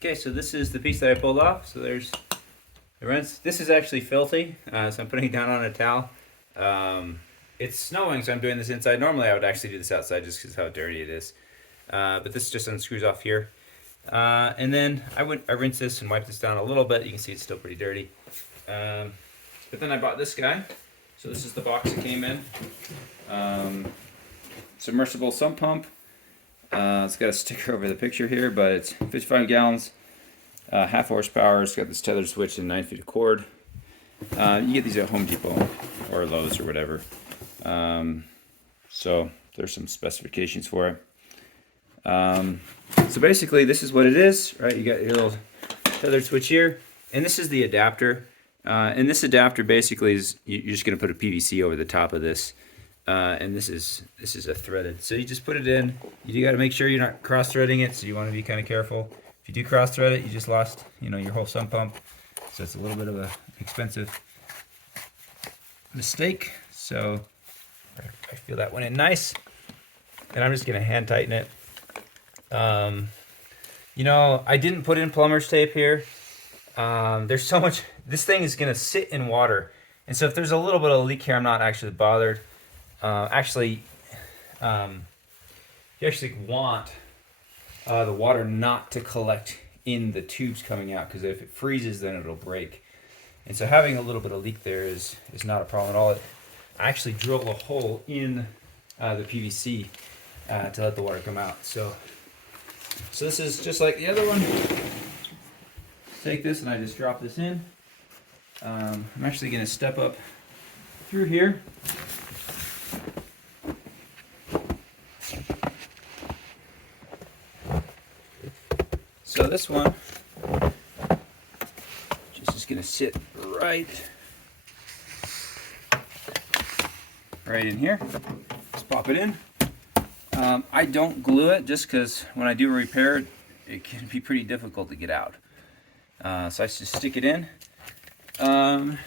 Okay, so this is the piece that I pulled off. So there's the rinse. This is actually filthy, so I'm putting it down on a towel. It's snowing, so I'm doing this inside. Normally I would actually do this outside just because how dirty it is. But this just unscrews off here. And then I rinsed this and wiped this down a little bit. You can see it's still pretty dirty. But then I bought this guy. So this is the box it came in. Submersible sump pump. It's got a sticker over the picture here, but it's 55 gallons, half horsepower. It's got this tethered switch and 9 feet of cord. You get these at Home Depot or Lowe's or whatever. So there's some specifications for it. So basically this is what it is, right? You got your little tethered switch here, and this is the adapter. And this adapter basically is you're just going to put a PVC over the top of this. And this is a threaded. So you just put it in. You got to make sure you're not cross-threading it, so you want to be kind of careful. If you do cross-thread it, you just lost, your whole sump pump. So it's a little bit of an expensive mistake. So I feel that went in nice, and I'm just gonna hand tighten it. I didn't put in plumber's tape here. There's so much. This thing is gonna sit in water, and so if there's a little bit of a leak here, I'm not actually bothered. You actually want the water not to collect in the tubes coming out, because if it freezes, then it'll break. And so having a little bit of leak there is not a problem at all. I actually drilled a hole in the PVC to let the water come out. So this is just like the other one. Take this and I just drop this in. I'm actually going to step up through here. So this one just going to sit right in here. Just pop it in. I don't glue it just because when I do a repair, it can be pretty difficult to get out. So I just stick it in. And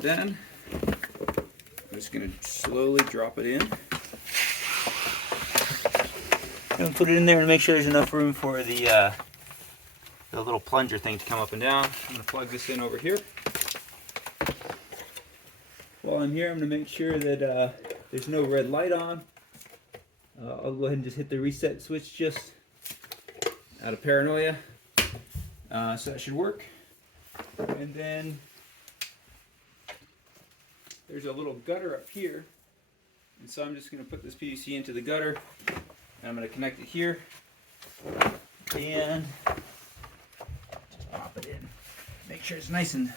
then I'm just going to slowly drop it in. And put it in there and make sure there's enough room for the little plunger thing to come up and down. I'm going to plug this in over here. While I'm here, I'm going to make sure that there's no red light on. I'll go ahead and just hit the reset switch just out of paranoia. So that should work. And then there's a little gutter up here. And so I'm just going to put this PVC into the gutter. And I'm going to connect it here. And just pop it in. Make sure it's nice and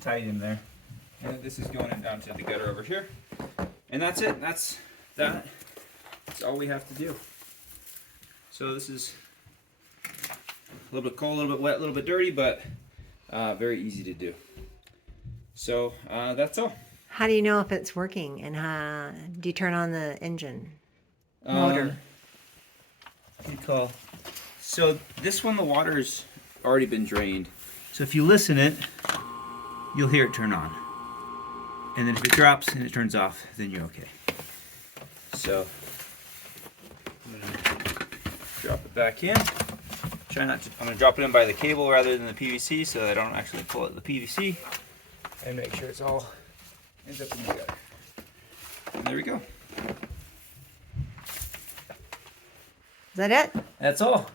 tight in there. And this is going in down to the gutter over here. And that's it. That's all we have to do. So this is a little bit cold, a little bit wet, a little bit dirty, but very easy to do. So that's all. How do you know if it's working, and do you turn on the engine motor? Good call. So this one, the water's already been drained. So if you listen it, you'll hear it turn on. And then if it drops and it turns off, then you're okay. So I'm gonna drop it back in. I'm gonna drop it in by the cable rather than the PVC, so that I don't actually pull at the PVC, and make sure it's all ends up in the gutter. And there we go. Is that it? That's all.